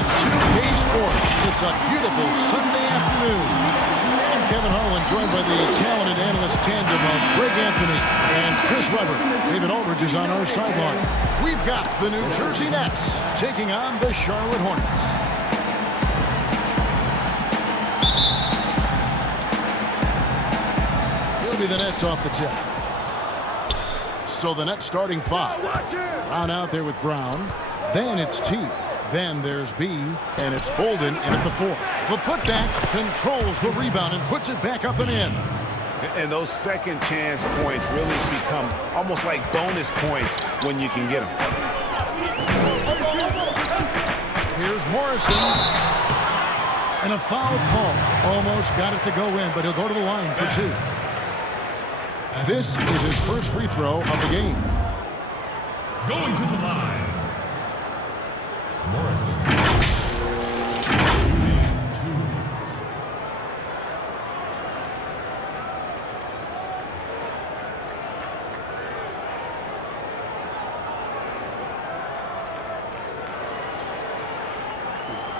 on 2K Sports. It's a beautiful Sunday afternoon. I'm Kevin Harlan, joined by the talented analyst tandem of Greg Anthony and Chris Webber. David Aldridge is on our sideline. We've got the New Jersey Nets taking on the Charlotte Hornets. It'll be the Nets off the tip. So the Nets starting five. Brown out there with Brown. Then it's T. Then there's B. And it's Bolden in at the 4. The putback controls the rebound and puts it back up and in. And those second chance points really become almost like bonus points when you can get them. Here's Morrison. And a foul call. Almost got it to go in, but he'll go to the line for 2. This is his first free throw of the game. Going to the line, Morrison.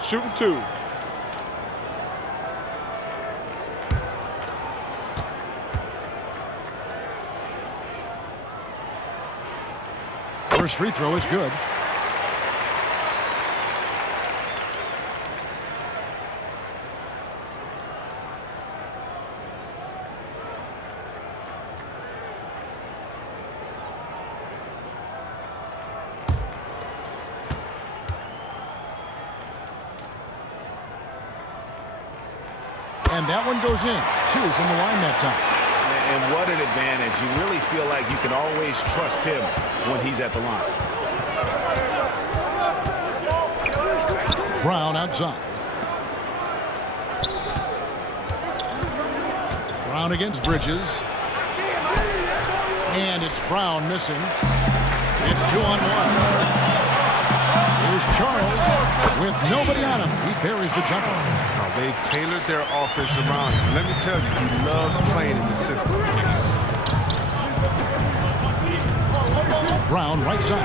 Shooting 2. First free throw is good. And that one goes in. 2 from the line that time. And what an advantage. You really feel like you can always trust him when he's at the line. Brown outside. Brown against Bridges. And it's Brown missing. It's 2-on-1. Here's Charles with nobody on him. He buries the jumper. Oh, they've tailored their offense around him. Let me tell you, he loves playing in the system. Brown right side.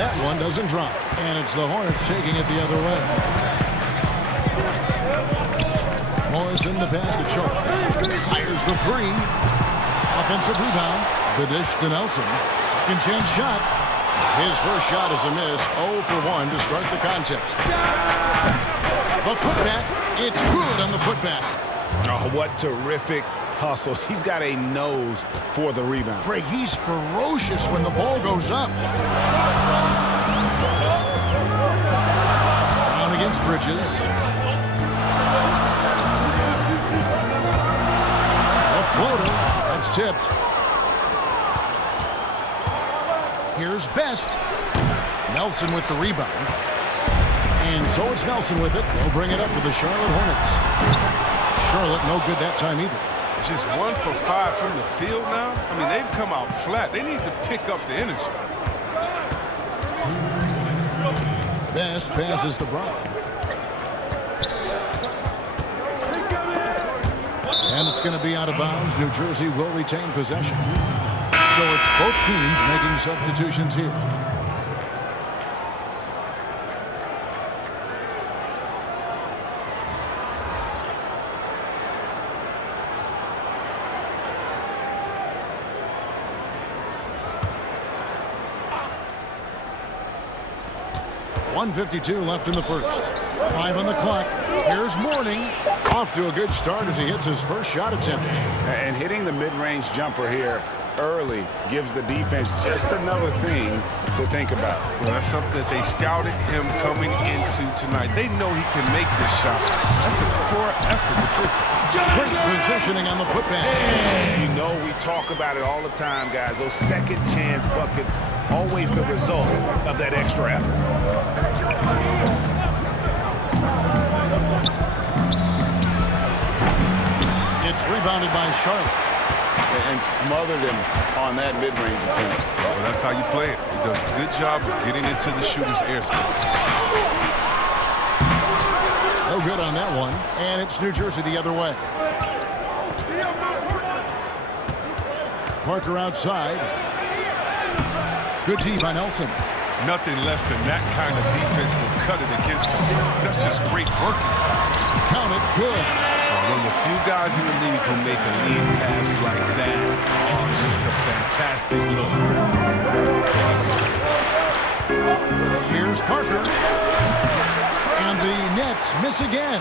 That one doesn't drop. And it's the Hornets taking it the other way. Morrison the pass to Charles. Fires the 3. Offensive rebound. The dish to Nelson. Second chance shot. His first shot is a miss. 0 for 1 to start the contest. The putback. It's good on the putback. Oh, what terrific hustle. He's got a nose for the rebound. Greg, he's ferocious when the ball goes up. Brown against Bridges. A floater. That's tipped. Here's Best. Nelson with the rebound. And so it's Nelson with it. They'll bring it up for the Charlotte Hornets. Charlotte no good that time either. Just 1 for 5 from the field now. I mean, they've come out flat. They need to pick up the energy. Best passes to Brown. And it's going to be out of bounds. New Jersey will retain possession. So it's both teams making substitutions here. .152 left in the first. 5 on the clock. Here's Mourning. Off to a good start as he hits his first shot attempt. And hitting the mid-range jumper here early gives the defense just another thing to think about. Well, that's something that they scouted him coming into tonight. They know he can make this shot. That's a core effort defensively. Great positioning on the putback. You know we talk about it all the time, guys. Those second chance buckets, always the result of that extra effort. It's rebounded by Charlotte. And smothered him on that mid-range attempt. Well, that's how you play it. He does a good job of getting into the shooter's airspace. No good on that one. And it's New Jersey the other way. Parker outside. Good D by Nelson. Nothing less than that kind of defense will cut it against them. That's just great work inside. Count it good. One of the few guys in the league who make a lead pass like that. Oh, just a fantastic look. Here's Parker. And the Nets miss again.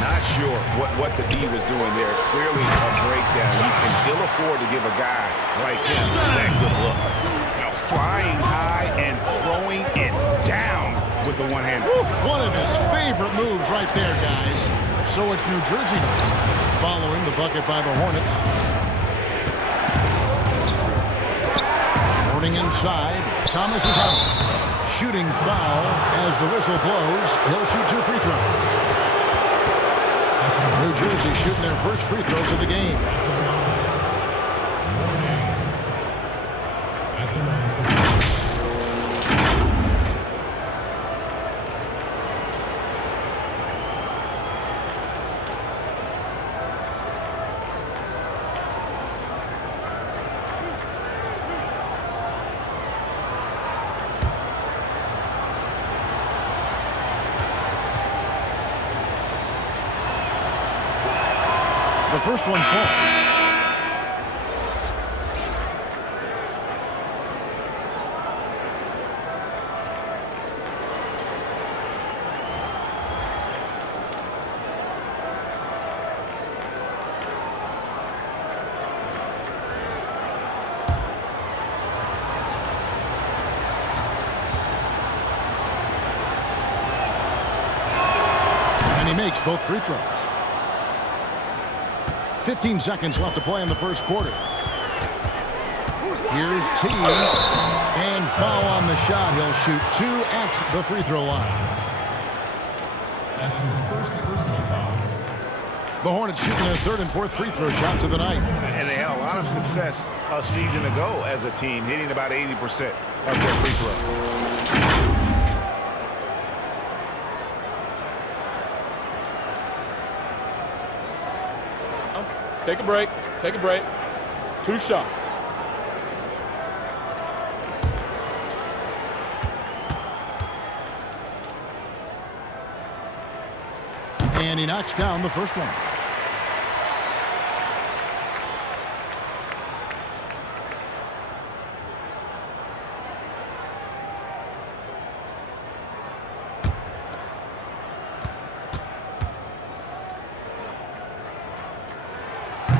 Not sure what the D was doing there. Clearly a breakdown. You can ill afford to give a guy like him that good look. Now flying high and throwing it down with the one-hander. One of his favorite moves right there, guys. So it's New Jersey now, following the bucket by the Hornets. Morning inside. Thomas is out. Shooting foul as the whistle blows. He'll shoot 2 free throws. New Jersey shooting their first free throws of the game. The first one falls. And he makes both free throws. 15 seconds left to play in the first quarter. Here's T. And foul on the shot. He'll shoot 2 at the free throw line. That's his first personal foul. The Hornets shooting their 3rd and 4th free throw shots of the night. And they had a lot of success a season ago as a team, hitting about 80% of their free throw. Take a break. Take a break. 2 shots. And he knocks down the first one.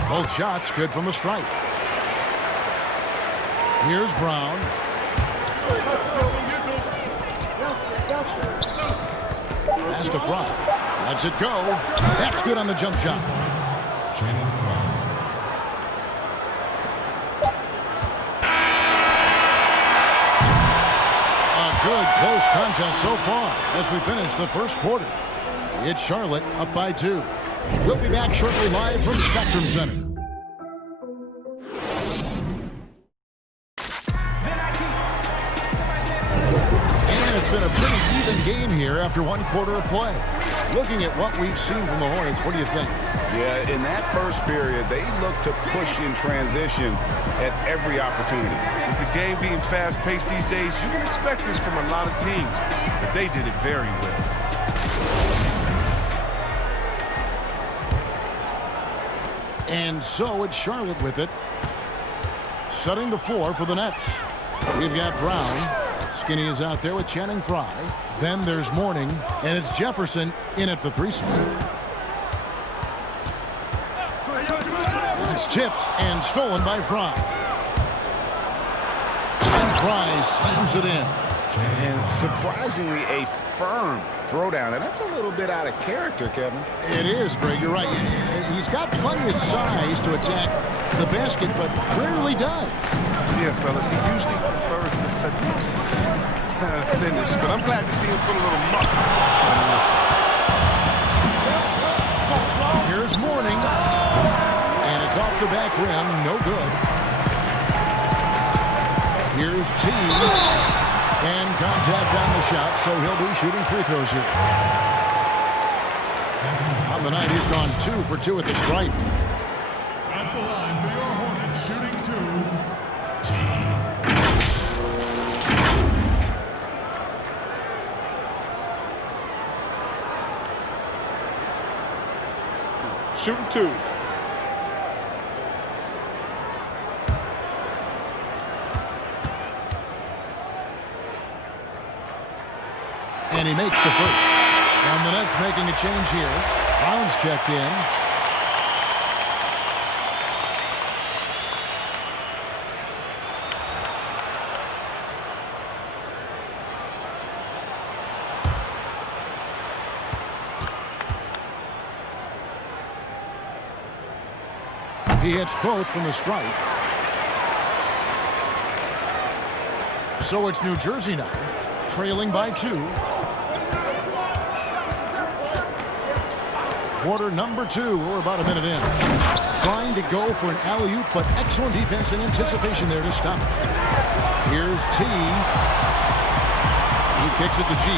Both shots good from the stripe. Here's Brown. Pass to Frye. Lets it go. That's good on the jump shot. A good close contest so far as we finish the first quarter. It's Charlotte up by 2. We'll be back shortly live from Spectrum Center. And it's been a pretty even game here after 1 quarter of play. Looking at what we've seen from the Hornets, what do you think? Yeah, in that first period, they looked to push in transition at every opportunity. With the game being fast-paced these days, you can expect this from a lot of teams, but they did it very well. And so it's Charlotte with it, setting the floor for the Nets. We've got Brown. Skinny is out there with Channing Frye. Then there's Morning, and it's Jefferson in at the 3 spot. It's tipped and stolen by Frye. And Frye slams it in. And surprisingly, a firm throwdown. And that's a little bit out of character, Kevin. It is, Greg. You're right. He's got plenty of size to attack the basket, but rarely does. Yeah, fellas, he usually prefers the finesse finish, but I'm glad to see him put a little muscle on this. Here's Morning, and it's off the back rim. No good. Here's T, and contact on the shot, so he'll be shooting free throws here. On the night, he's gone 2 for 2 at the stripe. At the line for your Hornets, shooting 2, T. shooting 2. And he makes the first. And the Nets making a change here. Brown's checked in. He hits both from the stripe. So it's New Jersey now, trailing by 2. Quarter number 2. We're about a minute in. Trying to go for an alley-oop, but excellent defense and anticipation there to stop it. Here's T. He kicks it to G.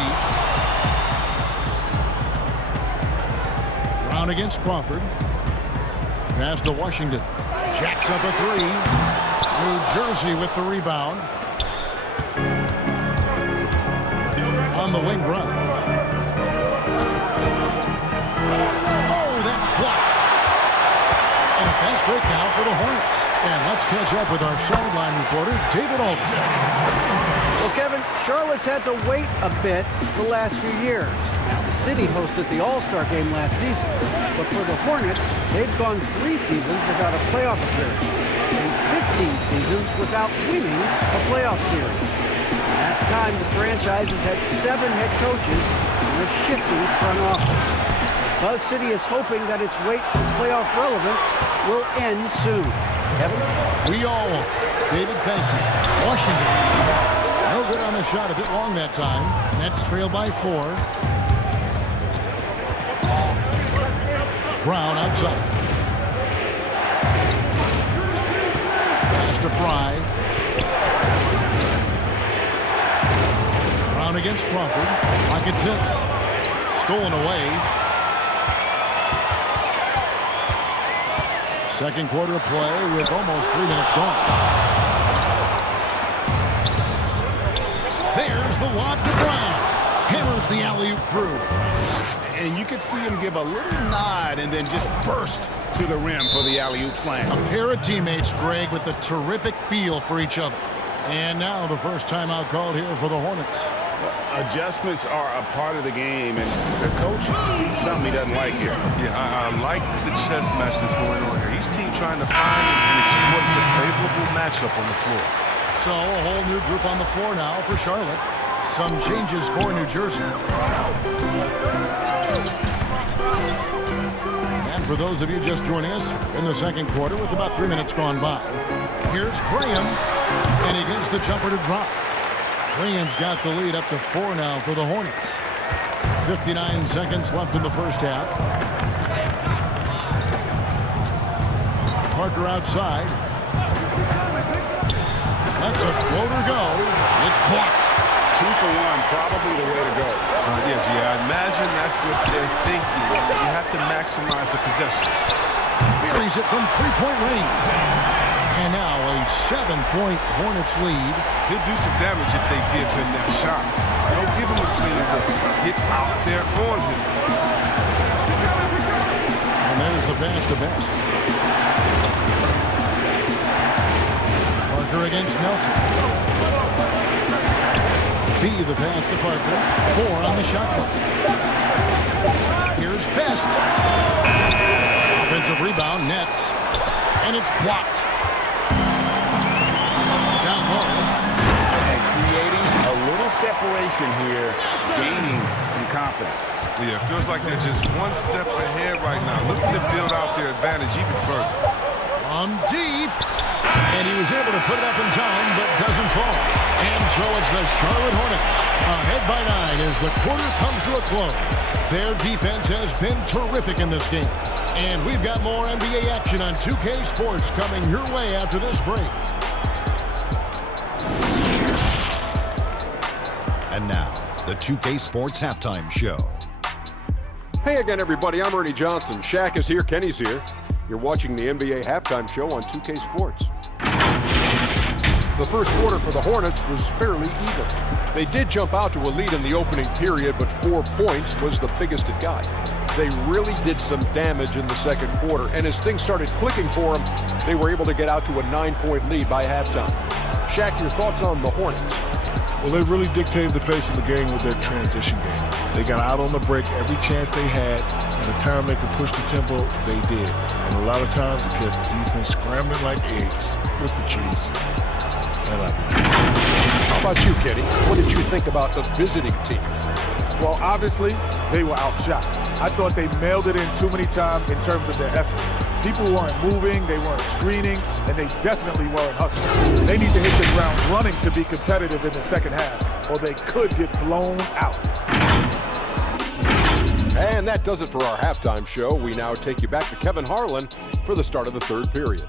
Brown against Crawford. Pass to Washington. Jacks up a 3. New Jersey with the rebound. On the wing, Brown. Oh, that's blocked. And a fast break now for the Hornets. And let's catch up with our sideline reporter, David Aldridge. Well, Kevin, Charlotte's had to wait a bit the last few years. The city hosted the All-Star game last season. But for the Hornets, they've gone 3 seasons without a playoff appearance and 15 seasons without winning a playoff series. At that time, the franchise has had 7 head coaches and a shifting front office. Buzz City is hoping that its wait for playoff relevance will end soon. Kevin? We all hope. David, thank you. Washington. No good on the shot. A bit long that time. Nets trail by 4. Brown outside. Pass to Frye. Brown against Crawford. Pocket 6. Stolen away. Second quarter of play with almost 3 minutes gone. There's the lob to Brown. Hammers the alley-oop through. And you could see him give a little nod and then just burst to the rim for the alley-oop slam. A pair of teammates, Greg, with a terrific feel for each other. And now the first timeout called here for the Hornets. Adjustments are a part of the game, and the coach sees something he doesn't like here. Yeah, I like the chess match that's going on here. Each team trying to find and exploit the favorable matchup on the floor. So a whole new group on the floor now for Charlotte. Some changes for New Jersey. And for those of you just joining us in the second quarter with about 3 minutes gone by, here's Graham, and he gets the jumper to drop. Graham's got the lead up to 4 now for the Hornets. 59 seconds left in the first half. Parker outside. Lets a floater go. It's blocked. 2 for 1, probably the way to go. Yes, I imagine that's what they're thinking. You have to maximize the possession. Buries it from 3-point range. And now a 7-point Hornets lead. He'll do some damage if they give him that shot. Don't give him a clean look. Get out there on him. And there's the pass to Best. Parker against Nelson. B the pass to Parker. 4 on the shot clock. Here's Best. Offensive rebound, Nets. And it's blocked. Down low. And creating a little separation here, gaining some confidence. Yeah, it feels like they're just one step ahead right now, looking to build out their advantage even further. From deep. And he was able to put it up in time, but doesn't fall. And so it's the Charlotte Hornets ahead by 9 as the quarter comes to a close. Their defense has been terrific in this game. And we've got more NBA action on 2K Sports coming your way after this break. And now, the 2K Sports Halftime Show. Hey again, everybody. I'm Ernie Johnson. Shaq is here. Kenny's here. You're watching the NBA Halftime Show on 2K Sports. The first quarter for the Hornets was fairly even. They did jump out to a lead in the opening period, but 4 points was the biggest it got. They really did some damage in the second quarter, and as things started clicking for them, they were able to get out to a 9-point lead by halftime. Shaq, your thoughts on the Hornets? Well, they really dictated the pace of the game with their transition game. They got out on the break every chance they had, and the time they could push the tempo, they did. And a lot of times they kept the defense scrambling like eggs with the cheese. How about you, Kenny? What did you think about the visiting team? Well, obviously, they were outshot. I thought they mailed it in too many times in terms of their effort. People weren't moving, they weren't screening, and they definitely weren't hustling. They need to hit the ground running to be competitive in the second half, or they could get blown out. And that does it for our halftime show. We now take you back to Kevin Harlan for the start of the third period.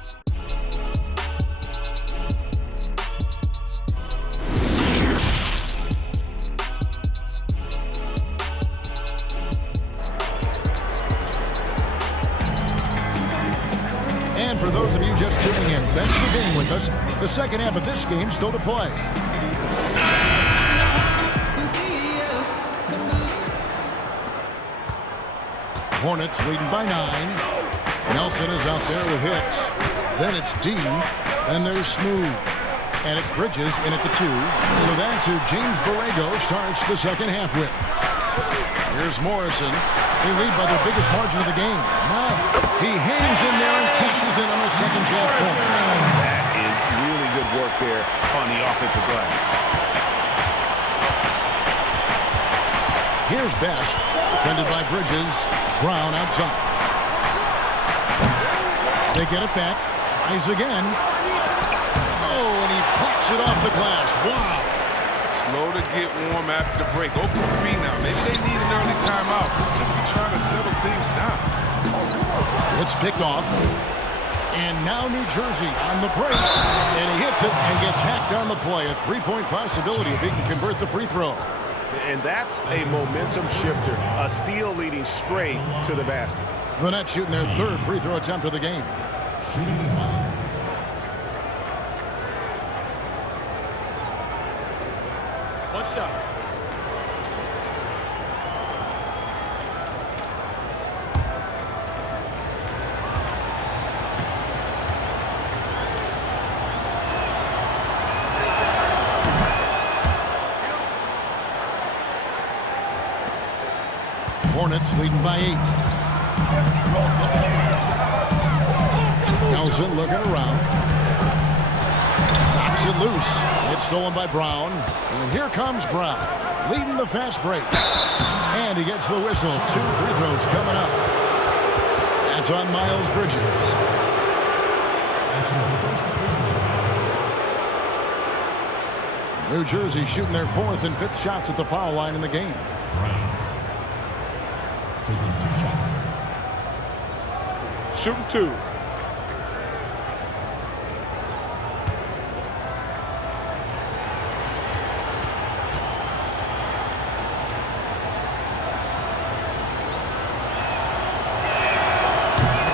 And for those of you just tuning in, thanks for being with us. The second half of this game still to play. Hornets leading by 9. Nelson is out there with hits. Then it's D. Then there's Smooth. And it's Bridges in at the 2. So that's who James Borrego starts the second half with. Here's Morrison. They lead by the biggest margin of the game. Now he hangs in there and cashes in on the second chance points. That is really good work there on the offensive glass. Here's Best, defended by Bridges. Brown outside. They get it back. Tries again. Oh, and he pops it off the glass. Wow. Slow to get warm after the break. 0 for 3 now. Maybe they need an early timeout just to try to settle things down. It's picked off. And now New Jersey on the break. And he hits it and gets hacked on the play. A 3-point possibility if he can convert the free throw. And that's a momentum shifter. A steal leading straight to the basket. The Nets shooting their third free throw attempt of the game. One shot. Hornets leading by 8. Nelson looking around. Knocks it loose. It's stolen by Brown. And here comes Brown, leading the fast break. And he gets the whistle. 2 free throws coming up. That's on Miles Bridges. New Jersey shooting their 4th and 5th shots at the foul line in the game. Taking 2 shots. Shooting 2.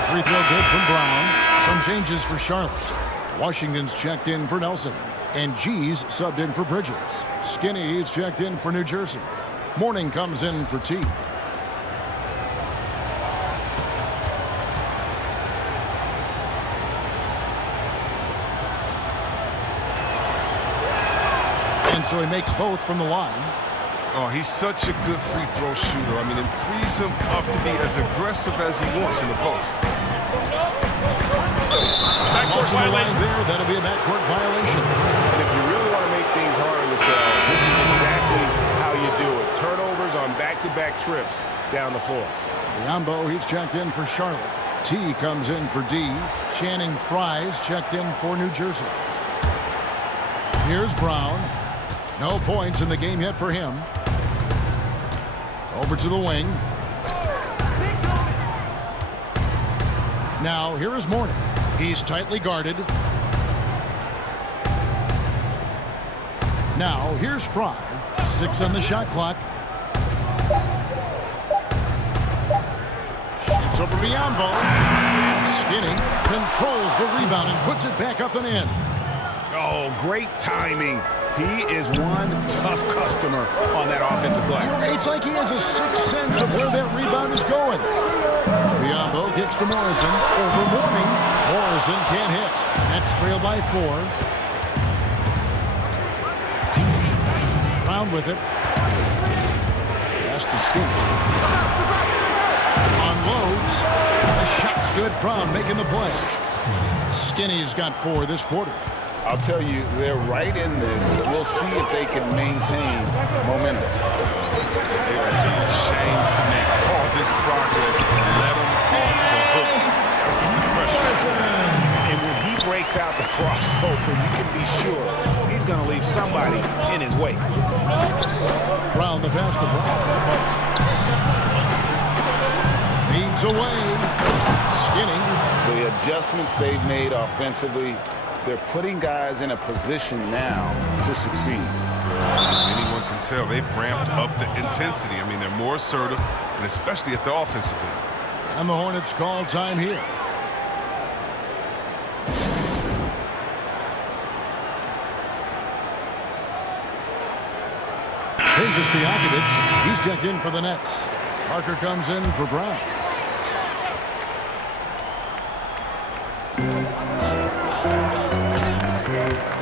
Free throw good from Brown. Some changes for Charlotte. Washington's checked in for Nelson. And G's subbed in for Bridges. Skinny is checked in for New Jersey. Morning comes in for T. And so he makes both from the line. Oh, he's such a good free throw shooter. I mean, it frees him up to be as aggressive as he wants in the post. Watching the line there, that'll be a backcourt violation. And if you really want to make things hard on yourself, this is exactly how you do it. Turnovers on back-to-back trips down the floor. Biombo, he's checked in for Charlotte. T comes in for D. Channing Frye's checked in for New Jersey. Here's Brown. No points in the game yet for him. Over to the wing. Now, here is Morning. He's tightly guarded. Now, here's Frye. 6 on the shot clock. Shoots over Biombo. Skinny controls the rebound and puts it back up and in. Oh, great timing. He is one tough customer. customer on that offensive glass. It's like he has a sixth sense of where that rebound is going. Biombo gets to Morrison. Over Mourning. Morrison can't hit. That's trailed by 4. Brown with it. Pass to Skinny. Unloads. The shot's good. Brown making the play. Skinny's got 4 this quarter. I'll tell you, they're right in this. We'll see if they can maintain momentum. It would be a shame to make all this progress and let them off the hook. Keep the pressure. And when he breaks out the crossover, you can be sure he's going to leave somebody in his wake. Brown the pass to Brown. Feeds away. Skinny. The adjustments they've made offensively, they're putting guys in a position now to succeed. Anyone can tell they've ramped up the intensity. I mean, they're more assertive, and especially at the offensive end. And the Hornets call time here. Here's Stojakovic. He's checked in for the Nets. Parker comes in for Brown.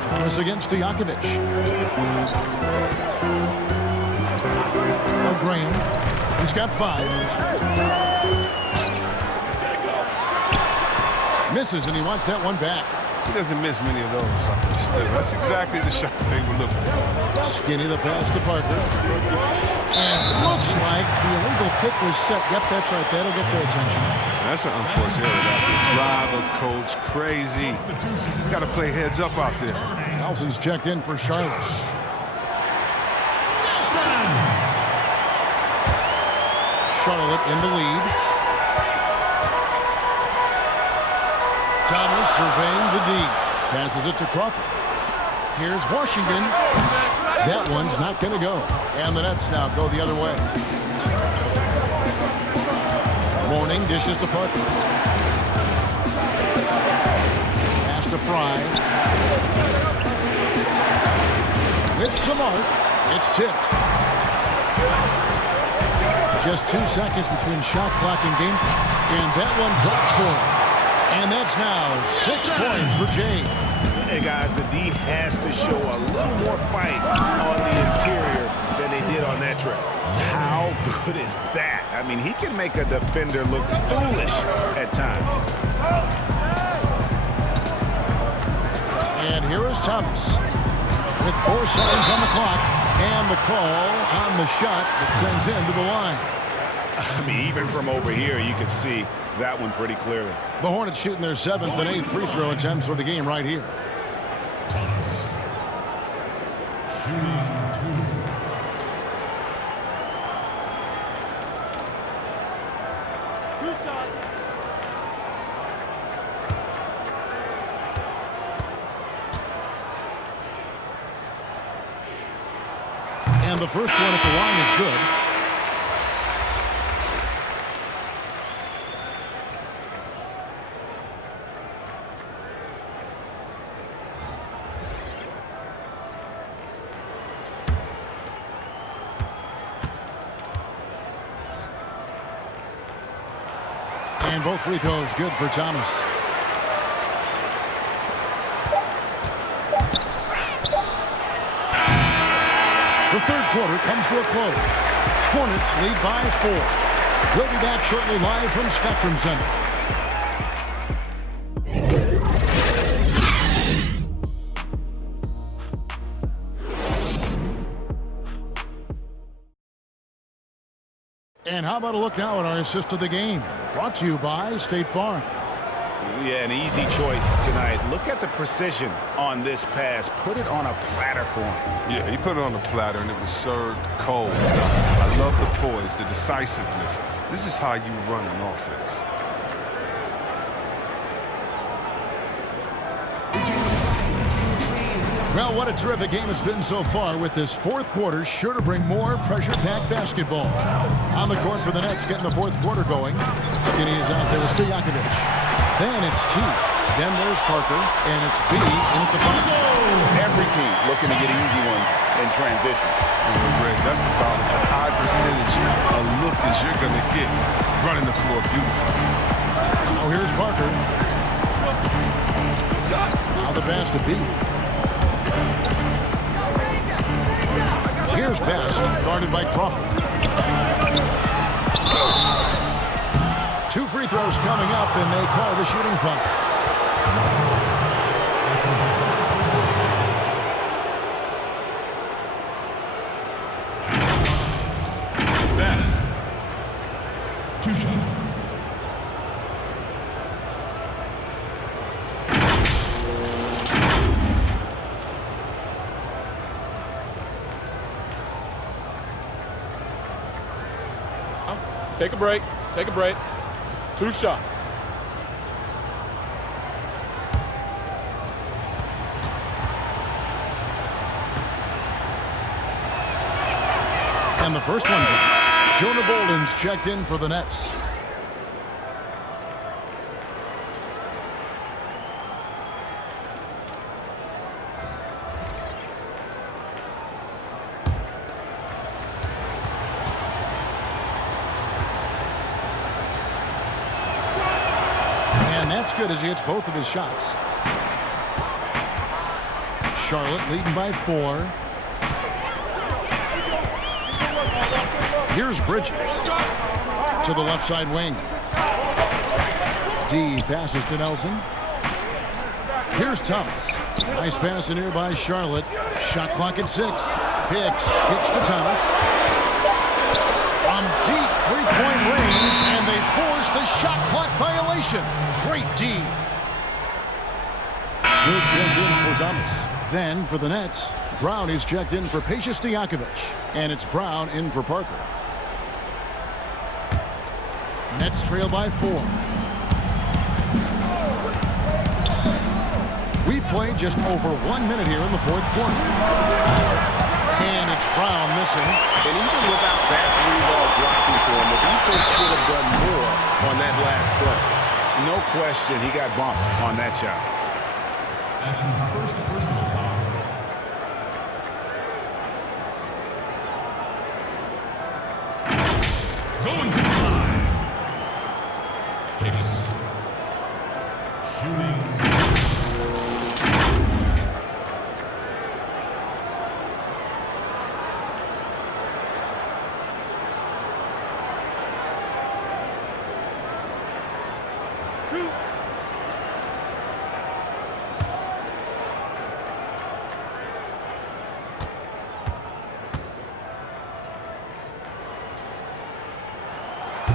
Thomas against Stojakovic. Oh, Graham. He's got 5. Misses, and he wants that one back. He doesn't miss many of those. Still, that's exactly the shot they were looking for. Skinny the pass to Parker. And looks like the illegal pick was set. Yep, that's right. That'll get their attention. That's an unfortunate error. Drive a coach crazy. You got to play heads up out there. Nelson's checked in for Charlotte. Charlotte in the lead. Thomas surveying the D. Passes it to Crawford. Here's Washington. That one's not going to go. And the Nets now go the other way. Mourning dishes to Parker. Pass to Frye. With some mark. It's tipped. Just 2 seconds between shot clock and game clock. And that one drops for him. And that's now 6 points for James. Hey, guys, the D has to show a little more fight on the interior than they did on that trip. How good is that? I mean, he can make a defender look foolish at times. And here is Thomas with 4 seconds on the clock. And the call on the shot that sends him to the line. I mean, even from over here, you can see that one pretty clearly. The Hornets shooting their 7th and 8th free throw attempts for the game right here. Thomas. Shooting 2. And the first one at the line is good. And both free throws good for Thomas. The third quarter comes to a close. Hornets lead by 4. We'll be back shortly live from Spectrum Center. And how about a look now at our assist of the game? Brought to you by State Farm. Yeah, an easy choice tonight. Look at the precision on this pass. Put it on a platter for him. Yeah, he put it on a platter, and it was served cold. I love the poise, the decisiveness. This is how you run an offense. Well, what a terrific game it's been so far, with this fourth quarter sure to bring more pressure-packed basketball. On the court for the Nets, getting the fourth quarter going. Skinny is out there with Stojakovic. Then it's T. Then there's Parker, and it's B in at the front. Every team looking to get easy ones in transition. Greg, that's about as high percentage a look as you're going to get running the floor beautifully. Now here's Parker. Now the pass to B. Here's Best, guarded by Crawford. 2 free throws coming up, and they call the shooting foul. Best. 2 shots. Take a break. Take a break. 2 shots. And the first one goes. Jonah Bolden's checked in for the Nets. And that's good as he hits both of his shots. Charlotte leading by 4. Here's Bridges to the left side wing. D passes to Nelson. Here's Thomas. Nice pass in here by Charlotte. Shot clock at 6. Hicks kicks to Thomas. From deep three-point range, and they force the shot clock violation. Great D. Smith checked in for Thomas. Then for the Nets, Brown is checked in for Peja Stojakovic. And it's Brown in for Parker. Nets trail by 4. We played just over 1 minute here in the 4th quarter. And it's Brown missing. And even without that 3-ball dropping for him, the defense should have done more on that last play. No question, he got bumped on that shot. That's his first personal foul. Going to the line. Hicks. Shooting.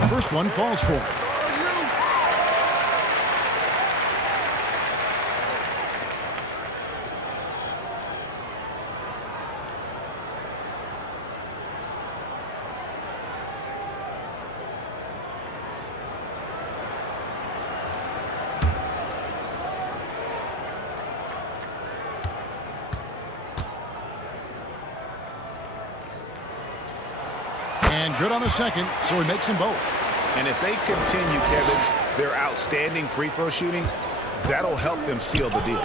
First one falls for. And good on the second, so he makes them both. And if they continue, Kevin, their outstanding free throw shooting, that'll help them seal the deal.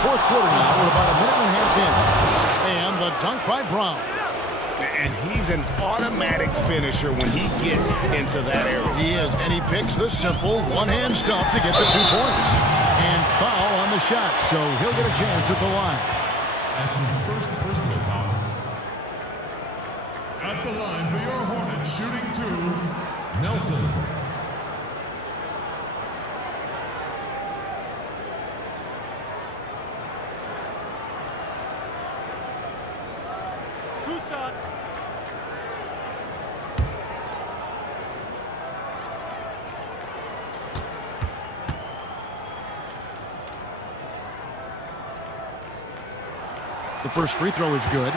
Fourth quarter now, we're about a minute and a half in. And the dunk by Brown. And he's an automatic finisher when he gets into that area. He is, and he picks the simple one-hand stuff to get the 2 points. And foul on the shot, so he'll get a chance at the line. That's his first personal foul. At the line for your Hornets, shooting 2, Nelson. The first free throw is good.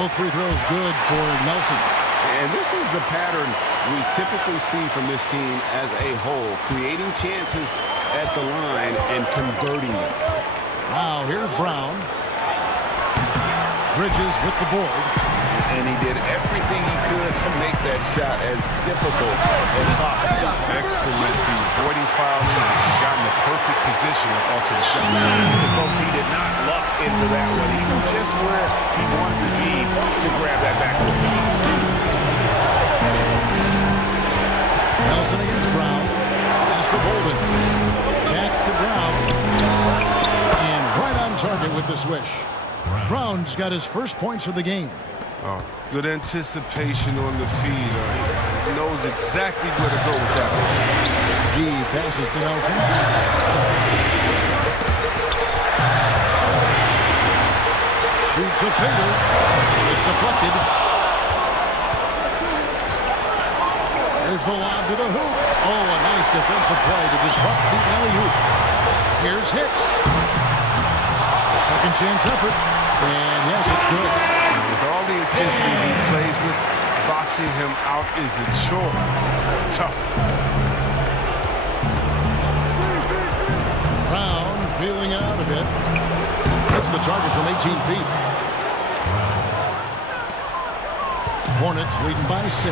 Both free throws good for Nelson. And this is the pattern we typically see from this team as a whole, creating chances at the line and converting them. Now here's Brown. Bridges with the board. And he did everything he could to make that shot as difficult as possible. Excellent D. Avoiding fouling, got in the perfect position to alter the shot. Folks, he did not luck into that one. He knew just where he wanted to be to grab that backboard. Nelson against Brown. Pass to Bolden. Back to Brown. And right on target with the swish. Brown's got his first points of the game. Oh, good anticipation on the feed. He knows exactly where to go with that one. D passes to Nelson. Shoots a fader. It's deflected. There's the lob to the hoop. Oh, a nice defensive play to disrupt the alley-oop. Here's Hicks. Second chance effort. And yes, it's good. With all the intensity he plays with, boxing him out is a chore. Tough. Brown feeling it out a bit. That's the target from 18 feet. Hornets leading by 6.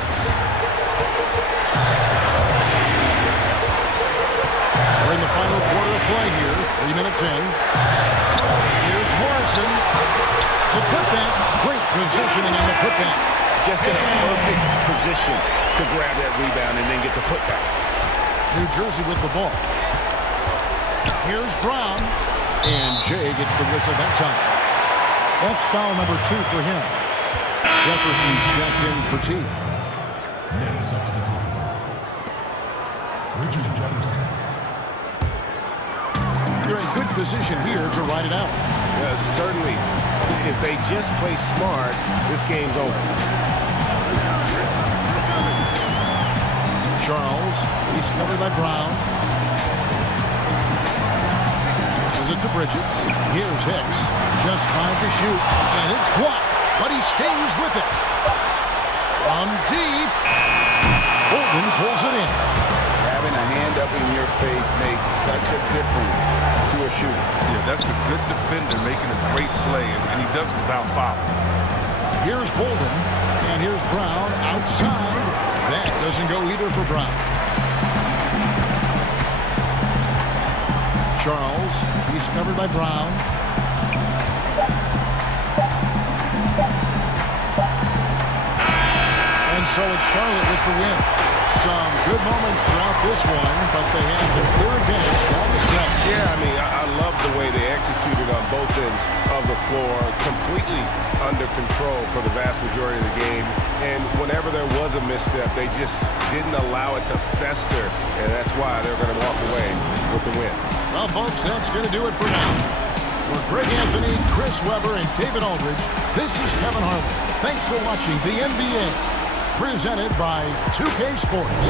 We're in the final quarter of play here. 3 minutes in. Here's Morrison. The putback. Great positioning on the putback. Just in a perfect position to grab that rebound and then get the putback. New Jersey with the ball. Here's Brown. And Jay gets the whistle that time. That's foul number 2 for him. Jefferson's checked in for T. Net substitution. Richard Jefferson. They're in good position here to ride it out. Certainly, if they just play smart, this game's over. Charles, he's covered by Brown. Passes it to Bridges. Here's Hicks. Just 5 to shoot, and it's blocked, but he stays with it. From deep, Bolden pulls it in. Having a hand up in your face makes such a difference to a shooter. Yeah, that's a good defender making a great play, and he does it without foul. Here's Bolden, and here's Brown outside. That doesn't go either for Brown. Charles, he's covered by Brown. And so it's Charlotte with the win. Some good moments throughout this one, but they have the clear advantage down the stretch. Yeah, I mean, I love the way they executed on both ends of the floor, completely under control for the vast majority of the game. And whenever there was a misstep, they just didn't allow it to fester, and that's why they're going to walk away with the win. Well, folks, that's going to do it for now. For Greg Anthony, Chris Webber, and David Aldridge, this is Kevin Harlan. Thanks for watching the NBA. Presented by 2K Sports.